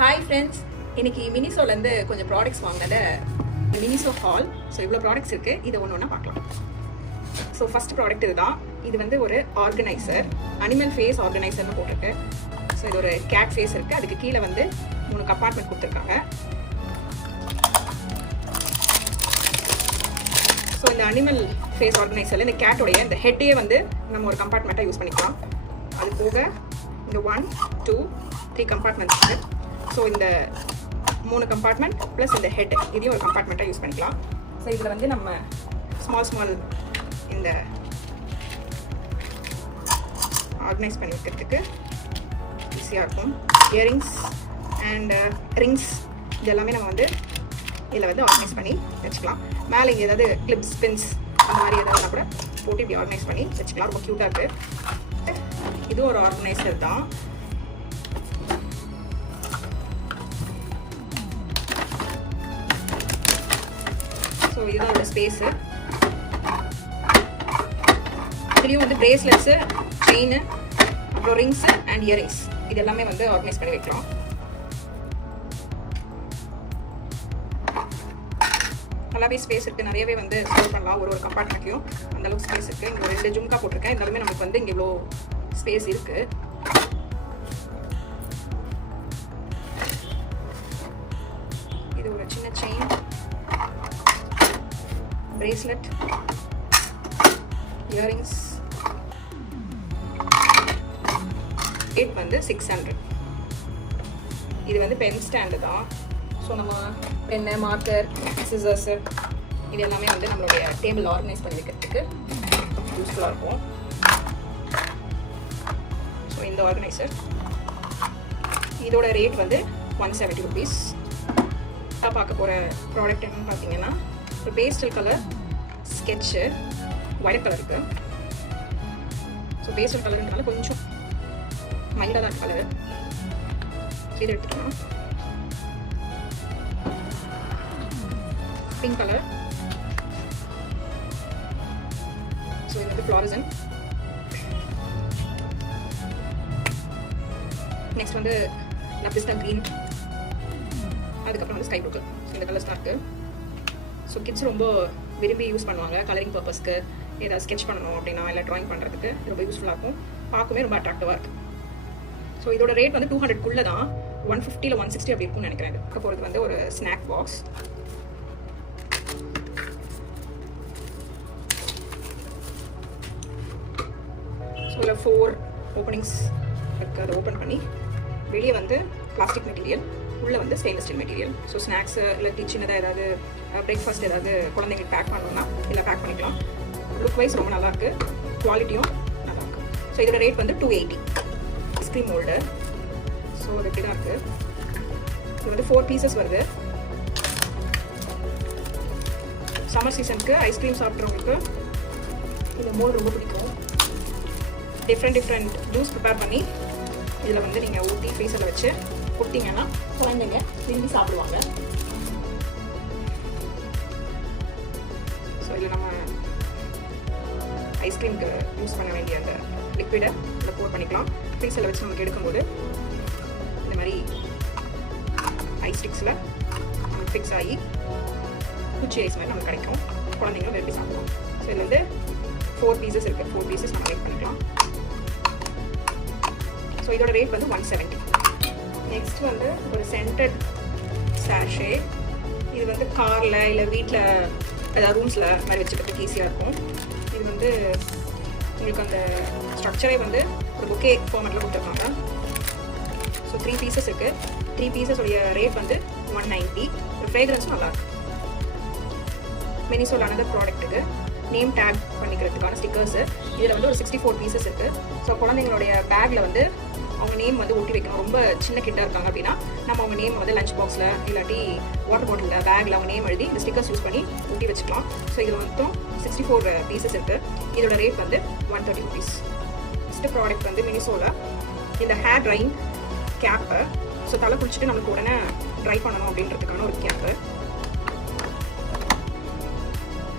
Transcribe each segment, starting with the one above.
Hi friends, இன்னைக்கு மினிசோலேருந்து கொஞ்சம் products வாங்கினத மினிசோ hall. So இவ்வளோ ப்ராடக்ட்ஸ் இருக்குது, இதை ஒன்று ஒன்றா பார்க்கலாம். ஸோ ஃபஸ்ட் ப்ராடக்ட் இதுதான். இது வந்து ஒரு ஆர்கனைசர், அனிமல் ஃபேஸ் ஆர்கனைசர்னு போட்டிருக்கு. ஸோ இது ஒரு கேட் ஃபேஸ் இருக்குது, அதுக்கு கீழே வந்து 3 கம்பார்ட்மெண்ட் கொடுத்துருக்காங்க. ஸோ இந்த அனிமல் ஃபேஸ் ஆர்கனைசரில் இந்த கேட்டோடைய இந்த ஹெட்டையே வந்து நம்ம ஒரு கம்பார்ட்மெண்ட்டாக யூஸ் பண்ணிக்கலாம். அது போக இந்த 1, 2, 3 கம்பார்ட்மெண்ட்ஸ் இருக்குது. ஸோ இந்த 3 கம்பார்ட்மெண்ட் ப்ளஸ் இந்த ஹெட் இதையும் ஒரு கம்பார்ட்மெண்ட்டாக யூஸ் பண்ணிக்கலாம். ஸோ இதில் வந்து நம்ம ஸ்மால் இந்த ஆர்கனைஸ் பண்ணி வைக்கிறதுக்கு ஈஸியாக இருக்கும். இயரிங்ஸ் அண்ட் ரிங்ஸ் இது எல்லாமே நம்ம வந்து இதில் வந்து ஆர்கனைஸ் பண்ணி வச்சுக்கலாம். மேலே இங்கே ஏதாவது கிளிப்ஸ், பின்ஸ் அந்த மாதிரி ஏதாவது கூட போட்டு இப்படி ஆர்கனைஸ் பண்ணி வச்சுக்கலாம். ரொம்ப க்யூட்டாக இருக்குது. இது ஒரு ஆர்கனைசர் தான். ஸோ இதுதான் ஒரு ஸ்பேஸு. இதுலேயும் வந்து பிரேஸ்லெட்ஸு, செயின், அப்புறம் ரிங்ஸு அண்ட் இயரிங்ஸ் இது எல்லாமே வந்து ஆர்கனைஸ் பண்ணி வைக்கலாம். நல்லாவே ஸ்பேஸ் இருக்குது, நிறையவே வந்து ஸ்டோர் பண்ணலாம். ஒரு கம்பார்ட்மெண்ட்லையும் அந்தளவுக்கு ஸ்பேஸ் இருக்குது. இங்கே 2 ஜும்கா போட்டிருக்கேன், இருந்தாலுமே நமக்கு வந்து இங்கே இவ்வளோ ஸ்பேஸ் இருக்குது. இது ஒரு சின்ன செயின், பிரேஸ்லெட், இயரிங்ஸ். ரேட் வந்து 600. இது வந்து பென் ஸ்டாண்டு தான். ஸோ நம்ம பென்னு, மார்க்கர், சிசர்ஸு இது எல்லாமே வந்து நம்மளுடைய டேபிள் ஆர்கனைஸ் பண்ணி வைக்கிறதுக்கு யூஸ்ஃபுல்லாக இருக்கும். ஸோ இந்த ஆர்கனைசர் இதோட ரேட் வந்து 170 rupees. பார்க்க போகிற ப்ராடக்ட் என்னன்னு பார்த்தீங்கன்னா ஒரு பேஸ்டல் கலர் ஸ்கெட்சு, ஒயிட் கலருக்கு. ஸோ பேஸ்டல் கலருன்றனால கொஞ்சம் மைல்டாக தான் கலர். இது எடுத்துக்கலாம். Pink colour. ஸோ இது வந்து ஃப்ளாரசன். நெக்ஸ்ட் வந்து லப்பிஸ்டா க்ரீன், அதுக்கப்புறம் வந்து ஸ்கை ப்ளூ கலர். இந்த கலர்ஸ் தான் இருக்குது. ஸோ கிட்ஸ் ரொம்ப விரும்பி யூஸ் பண்ணுவாங்க கலரிங் பர்பஸ்க்கு. ஏதாவது ஸ்கெட்ச் பண்ணணும் அப்படின்னா இல்லை ட்ராயிங் பண்ணுறதுக்கு ரொம்ப யூஸ்ஃபுல்லாக இருக்கும். பார்க்கவே ரொம்ப அட்ராக்டிவாக இருக்குது. ஸோ இதோட ரேட் வந்து 200 தான். 150 இல்லை 160 அப்படி இருக்கும்னு நினைக்கிறேன். இதுக்கு போகிறது வந்து ஒரு ஸ்நாக் பாக்ஸ். ஸோ இதில் 4 ஓப்பனிங்ஸ் இருக்குது. அதை ஓப்பன் பண்ணி வெளியே வந்து பிளாஸ்டிக் மெட்டீரியல், உள்ளே வந்து stainless steel material. So snacks இல்லை சின்னதாக ஏதாவது பிரேக்ஃபாஸ்ட் ஏதாவது குழந்தைங்களுக்கு பேக் பண்ணணும்னா இல்லை பேக் பண்ணிக்கலாம். லுக் வைஸ் ரொம்ப நல்லாயிருக்கு, குவாலிட்டியும் நல்லாயிருக்கு. ஸோ இதோட ரேட் வந்து 280. ஐஸ்கிரீம் மோல்டர். ஸோ அது இப்படி தான் இருக்குது. இது வந்து 4 பீசஸ் வருது. சம்மர் சீசனுக்கு ஐஸ்கிரீம் சாப்பிட்றவங்களுக்கு இந்த மோல்டு ரொம்ப பிடிக்கும். டிஃப்ரெண்ட் ஜூஸ் ப்ரிப்பேர் பண்ணி இதில் வந்து நீங்கள் ஊற்றி ஃப்ரீசரில் வச்சு கொடுத்தீங்கன்னா குழந்தைங்க விரும்பி சாப்பிடுவாங்க. ஸோ இதில் நம்ம ஐஸ்கிரீமுக்கு யூஸ் பண்ண வேண்டிய அந்த லிக்விடை இதில் போர் பண்ணிக்கலாம். ஃப்ரீசரில் வச்சு நமக்கு எடுக்கும்போது இந்த மாதிரி ஐஸ் ஸ்டிக்ஸில் நமக்கு ஃபிக்ஸ் ஆகி குச்சி ஐஸ் மாதிரி நமக்கு கிடைக்கும். குழந்தைங்களும் விரும்பி சாப்பிடுவோம். ஸோ இதில் வந்து 4 பீசஸ் இருக்குது. 4 பீசஸ் நம்ம மேக் பண்ணிக்கலாம். ஸோ இதோட ரேட் வந்து 170. நெக்ஸ்ட் வந்து ஒரு சென்டட் சாஷே. இது வந்து காரில் இல்லை வீட்டில் ஏதாவது ரூம்ஸில் மாதிரி வச்சுக்கிறதுக்கு ஈஸியாக இருக்கும். இது வந்து உங்களுக்கு அந்த ஸ்ட்ரக்சரே வந்து ஒரு புக்கே ஃபார்மெட்டில் கொடுத்துருக்காங்க. ஸோ 3 பீசஸ் இருக்குது. 3 பீசஸோடைய ரேட் வந்து 190. ஒரு ஃப்ரேக்ரன்ஸும் நல்லாயிருக்கு. மினிசோல் அனதர் ப்ராடக்ட்டுக்கு நேம் டேக் பண்ணிக்கிறதுக்கான ஸ்டிக்கர்ஸு. இதில் வந்து ஒரு 64 பீசஸ் இருக்குது. ஸோ குழந்தைங்களுடைய பேக்கில் வந்து அவங்க நேம் வந்து ஒட்டி வைக்கணும். ரொம்ப சின்ன கிட்டாக இருக்காங்க அப்படின்னா நம்ம அவங்க நேம் வந்து லஞ்ச் பாக்ஸில் இல்லாட்டி வாட்டர் பாட்டிலில் பேக்கில் அவங்க நேம் எழுதி இந்த ஸ்டிக்கர்ஸ் யூஸ் பண்ணி ஒட்டி வச்சுக்கலாம். ஸோ இதில் மொத்தம் 64 பீசஸ் இருக்குது. இதோட ரேட் வந்து 130 rupees. நெக்ஸ்ட் ப்ராடக்ட் வந்து மினிசோவில் இந்த ஹேர் ட்ரைங் கேப்பு. ஸோ தலை குளிச்சுட்டு நம்மளுக்கு உடனே ட்ரை பண்ணணும் அப்படின்றதுக்கான ஒரு கேப்பு.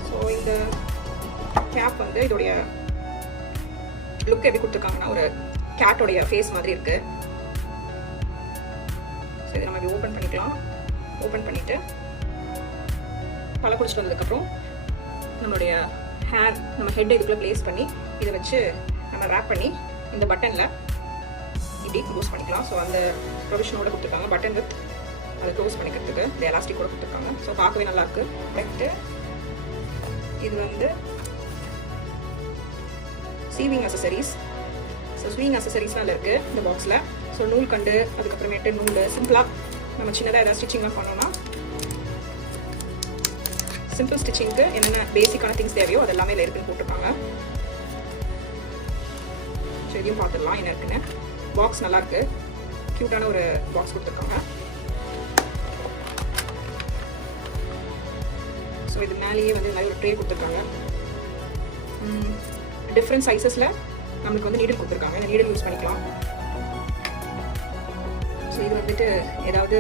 ஸோ இந்த கேப் வந்து இதோடைய லுக் எப்படி கொடுத்துருக்காங்கன்னா ஒரு கேட்டோடைய ஃபேஸ் மாதிரி இருக்கு. ஸோ இதை நம்ம இப்படி ஓப்பன் பண்ணிக்கலாம். ஓப்பன் பண்ணிவிட்டு பழம் குடிச்சிட்டு வந்ததுக்கப்புறம் நம்மளுடைய ஹேர் நம்ம ஹெட் இதுக்குள்ளே ப்ளேஸ் பண்ணி இதை வச்சு நம்ம ரேப் பண்ணி இந்த பட்டனில் இப்படி க்ளோஸ் பண்ணிக்கலாம். ஸோ அந்த ப்ரொவிஷனோட கொடுத்துருக்காங்க, பட்டன் வித் அதை க்ளோஸ் பண்ணிக்கிறதுக்கு இந்த எலாஸ்டிக்கோட கொடுத்துருக்காங்க. ஸோ பார்க்கவே நல்லாயிருக்கு. நெக்ஸ்ட்டு இது வந்து சீவிங் அசசரிஸ். ஸோ ஸ்வீவிங் அசசரிஸ்லாம் அதில் இருக்குது இந்த பாக்ஸில். ஸோ நூல் கண்டு, அதுக்கப்புறமேட்டு நூல், சிம்பிளாக நம்ம சின்னதாக ஏதாவது ஸ்டிச்சிங்லாம் பண்ணோன்னா சிம்பிள் ஸ்டிச்சிங்க்கு என்னென்ன பேசிக்கான திங்ஸ் தேவையோ அது எல்லாமே இதில் இருக்குன்னு போட்டிருக்காங்க. ஸோ இதையும் பார்த்துடலாம் என்ன இருக்குன்னு. பாக்ஸ் நல்லாயிருக்கு, க்யூட்டான ஒரு பாக்ஸ் கொடுத்துருக்காங்க. ஸோ இது மேலேயே வந்து நிறைய ஒரு ட்ரே கொடுத்துருக்காங்க. டிஃப்ரெண்ட் சைஸஸில் நம்மளுக்கு வந்து நீடில் கொடுத்துருக்காங்க. இந்த நீடில் யூஸ் பண்ணிக்கலாம். ஸோ இது வந்துட்டு ஏதாவது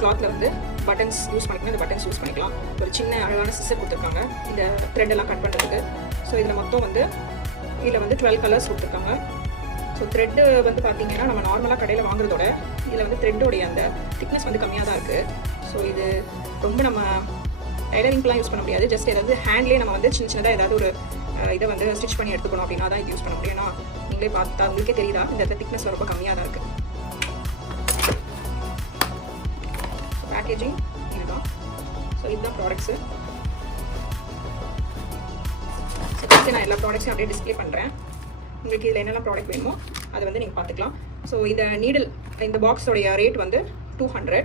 கிளாத்தில் வந்து பட்டன்ஸ் யூஸ் பண்ணிக்கணும், இந்த பட்டன்ஸ் யூஸ் பண்ணிக்கலாம். ஒரு சின்ன அழகான சிஸ்டர் கொடுத்துருக்காங்க இந்த த்ரெட்டெல்லாம் கட் பண்ணுறதுக்கு. ஸோ இதில் மொத்தம் வந்து இதில் வந்து 12 கலர்ஸ் கொடுத்துருக்காங்க. ஸோ த்ரெட்டு வந்து பார்த்தீங்கன்னா நம்ம நார்மலாக கடையில் வாங்குறதோட இதில் வந்து த்ரெட்டோடைய அந்த திக்னஸ் வந்து கம்மியாக தான் இருக்குது. ஸோ இது ரொம்ப நம்ம டைலரிங்லாம் யூஸ் பண்ண முடியாது. ஜஸ்ட் ஏதாவது ஹேண்ட்லேயே நம்ம வந்து சின்ன சின்னதாக ஏதாவது ஒரு இதை வந்து ஸ்டிச் பண்ணி எடுத்துக்கணும் அப்படின்னா தான் இது யூஸ் பண்ண முடியும். ஏன்னா நீங்களே பார்த்தா உங்களுக்கே தெரியுதா இந்த இடத்துல திக்னஸ் ரொம்ப கம்மியாக தான் இருக்குது. பேக்கேஜிங் இதுதான். ஸோ இதுதான் ப்ராடக்ட்ஸு. ஸோ ஃபஸ்ட்டு நான் எல்லா ப்ராடக்ட்ஸையும் அப்படியே டிஸ்பிளே பண்ணுறேன். உங்களுக்கு இதில் என்னெல்லாம் ப்ராடக்ட் வேணுமோ அதை வந்து நீங்கள் பார்த்துக்கலாம். ஸோ இந்த நீடில் இந்த பாக்ஸோடைய ரேட் வந்து 200.